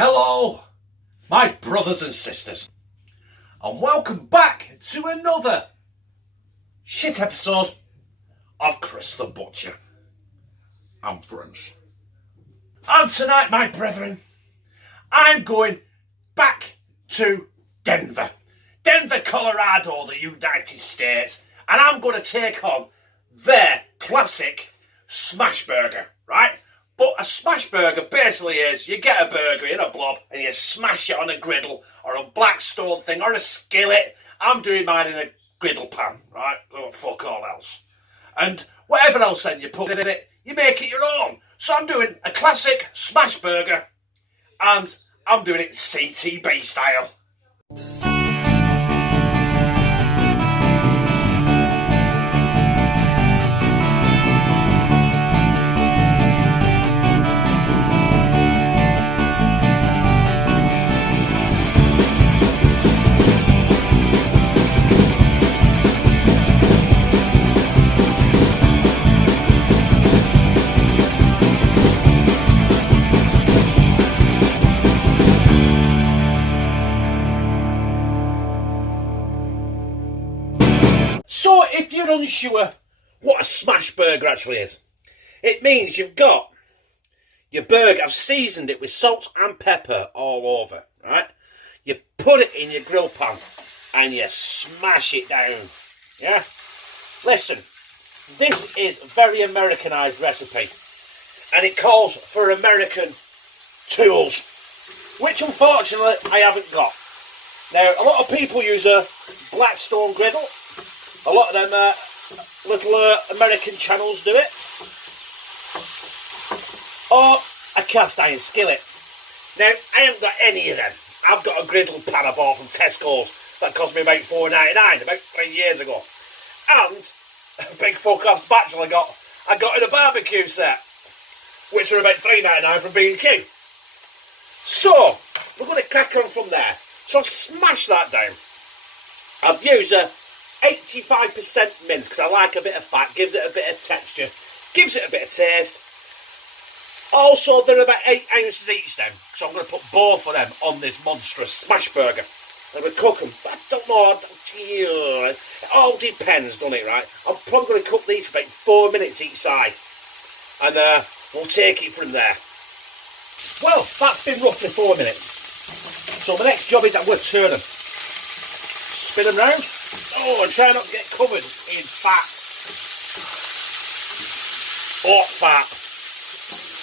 Hello, my brothers and sisters, and welcome back to another shit episode of Chris the Butcher and Friends. And tonight, my brethren, I'm going back to Denver, Colorado, the United States, and I'm going to take on their classic Smashburger, right? But a Smashburger basically is, you get a burger in a blob and you smash it on a griddle or a Blackstone thing or a skillet. I'm doing mine in a griddle pan, right? Oh, fuck all else. And whatever else then you put in it, you make it your own. So I'm doing a classic Smashburger and I'm doing it CTB style. So if you're unsure what a Smashburger actually is, it means you've got your burger, I've seasoned it with salt and pepper all over, right? You put it in your grill pan and you smash it down, yeah? Listen, this is a very Americanised recipe and it calls for American tools, which unfortunately I haven't got. Now, a lot of people use a Blackstone griddle. A lot of them little American channels do it. Or a cast iron skillet. Now, I haven't got any of them. I've got a griddle pan I bought from Tesco's that cost me about $4.99 about 3 years ago. And a big fuck off spatula I got in a barbecue set, which were about $3.99 from B&Q. So, we're going to crack on from there. So I've smashed that down. I've used a 85% mince because I like a bit of fat, gives it a bit of texture, gives it a bit of taste. Also, they're about 8 ounces each then, so I'm going to put both of them on this monstrous Smashburger. I'm going to cook them. I don't know, it all depends, doesn't it, right? I'm probably going to cook these for about 4 minutes each side, and we'll take it from there. Well, that's been roughly 4 minutes. So my next job is I'm going to turn them. Spin them round. Oh, and try not to get covered in fat. Hot fat.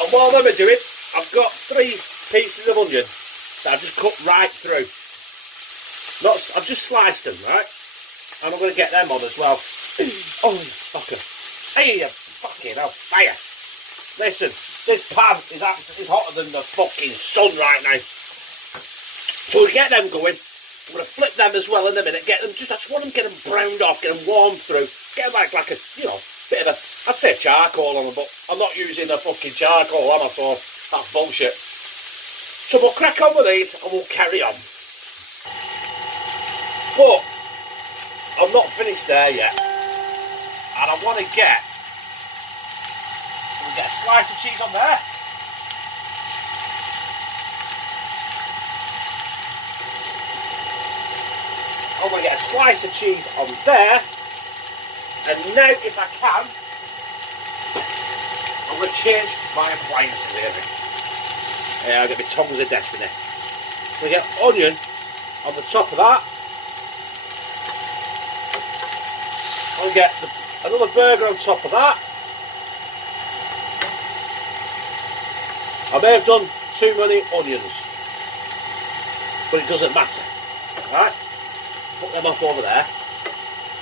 And while them are doing, I've got 3 pieces of onion that I've just cut right through. I've just sliced them, right? And I'm going to get them on as well. Oh, you fucker. Hey, you fucking hell, fire. Listen, this pan is absolutely hotter than the fucking sun right now. So to get them going, I'm going to flip them as well in a minute, I just want them, get them browned off, get them warmed through, get them like a, bit of a, I'd say charcoal on them, but I'm not using a fucking charcoal, am I? So that's bullshit. So we'll crack on with these and we'll carry on. But I'm not finished there yet, and I want to get a slice of cheese on there. I'm going to get a slice of cheese on there, and now if I can, I'm going to change my appliances here. Yeah, I'll get my tongs of destiny. We get onion on the top of that. I'll get another burger on top of that. I may have done too many onions, but it doesn't matter. Alright? Put them off over there.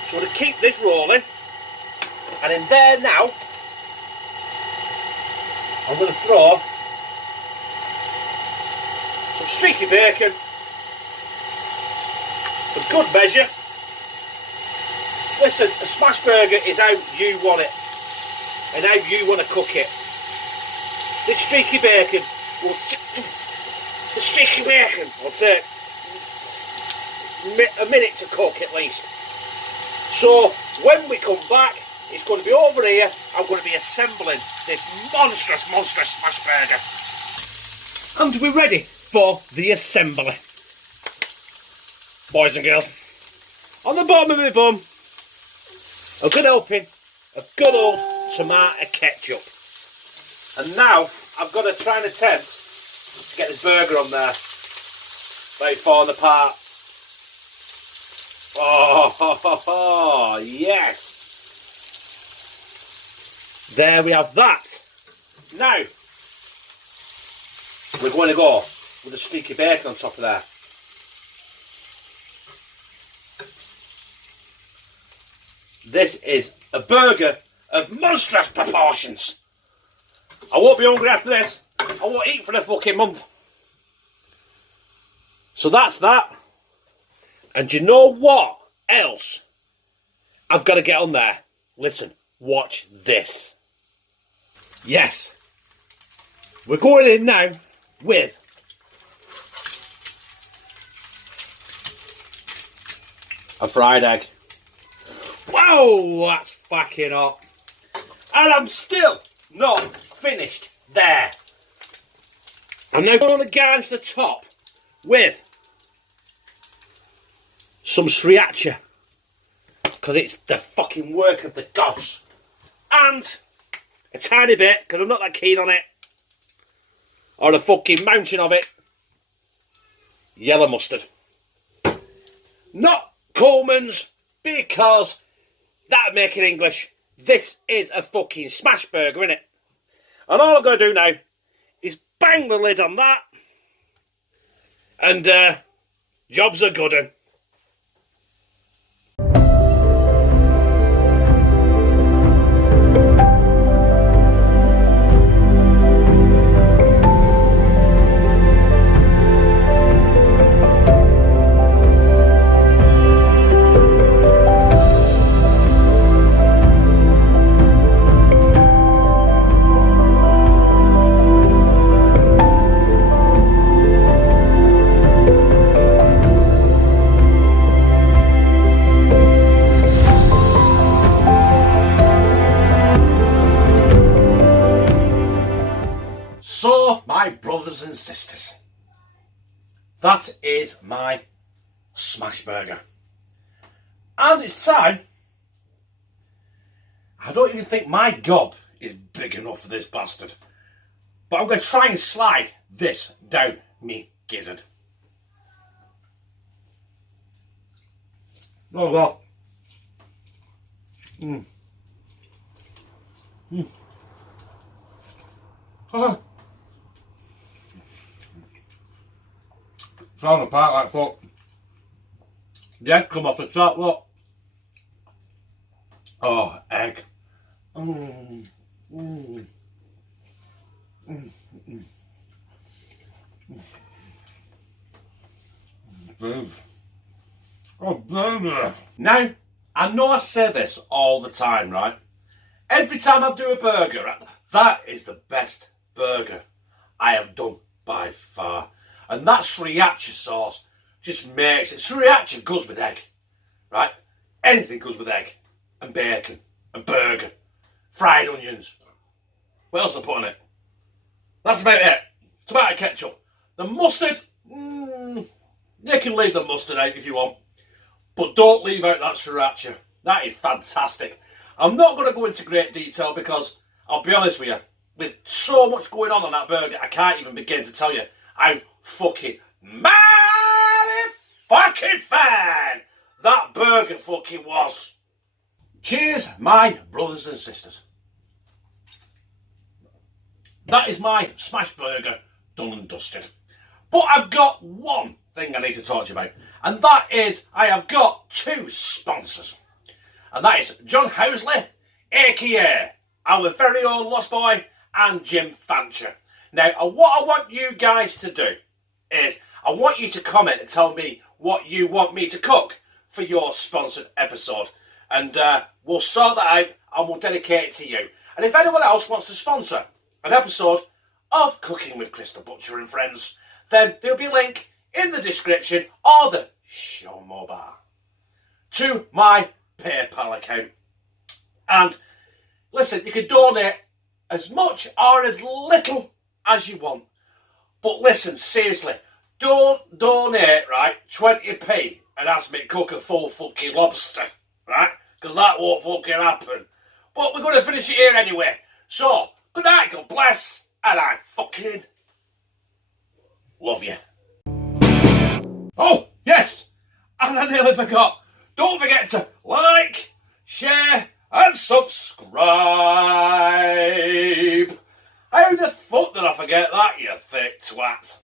So we're going to keep this rolling, and in there now I'm going to throw some streaky bacon for good measure. Listen, a Smashburger is how you want it and how you want to cook it. This streaky bacon will take a minute to cook at least. So when we come back, it's going to be over here. I'm going to be assembling this monstrous Smashburger. And we're ready for the assembly. Boys and girls, on the bottom of my bum, a good helping of good old tomato ketchup. And now I've got to try and attempt to get this burger on there without it falling apart. Oh, yes. There we have that. Now, we're going to go with a streaky bacon on top of there. This is a burger of monstrous proportions. I won't be hungry after this. I won't eat for a fucking month. So that's that. And you know what else I've got to get on there? Listen, watch this. Yes. We're going in now with a fried egg. Whoa, that's fucking hot. And I'm still not finished there. I'm now going to garnish the top with some Sriracha, because it's the fucking work of the gods. And a tiny bit, because I'm not that keen on it, or a fucking mountain of it, yellow mustard. Not Coleman's, because that'd make it English. This is a fucking Smashburger, innit? And all I'm going to do now is bang the lid on that, and job's a good one. So, my brothers and sisters, that is my Smashburger. And it's time. I don't even think my gob is big enough for this bastard. But I'm going to try and slide this down me gizzard. Oh well. Falling apart like fuck. The egg come off the top, look. Oh, egg. Move. Oh, baby. Now, I know I say this all the time, right? Every time I do a burger, that is the best burger I have done by far. And that Sriracha sauce just makes it. Sriracha goes with egg, right? Anything goes with egg and bacon and burger, fried onions. What else I put on it? That's about it. Tomato ketchup. The mustard, you can leave the mustard out if you want, but don't leave out that Sriracha. That is fantastic. I'm not going to go into great detail because I'll be honest with you, there's so much going on that burger, I can't even begin to tell you how fucking mighty fucking fine that burger fucking was. Cheers, my brothers and sisters. That is my Smashburger done and dusted. But I've got one thing I need to talk to you about, and that is I have got two sponsors. And that is John Housley, aka our very own Lost Boy, and Jim Fancher. Now, what I want you guys to do is I want you to comment and tell me what you want me to cook for your sponsored episode. And we'll sort that out and we'll dedicate it to you. And if anyone else wants to sponsor an episode of Cooking with Crystal Butcher and Friends, then there'll be a link in the description or the show mobile to my PayPal account. And listen, you can donate as much or as little as you want. But listen, seriously, don't donate, right, 20p and ask me to cook a full fucking lobster, right? Because that won't fucking happen. But we're going to finish it here anyway. So, good night, God bless, and I fucking love you. Oh, yes, and I nearly forgot. Don't forget to like, share, and subscribe. How the fuck did I forget that, you thick twat?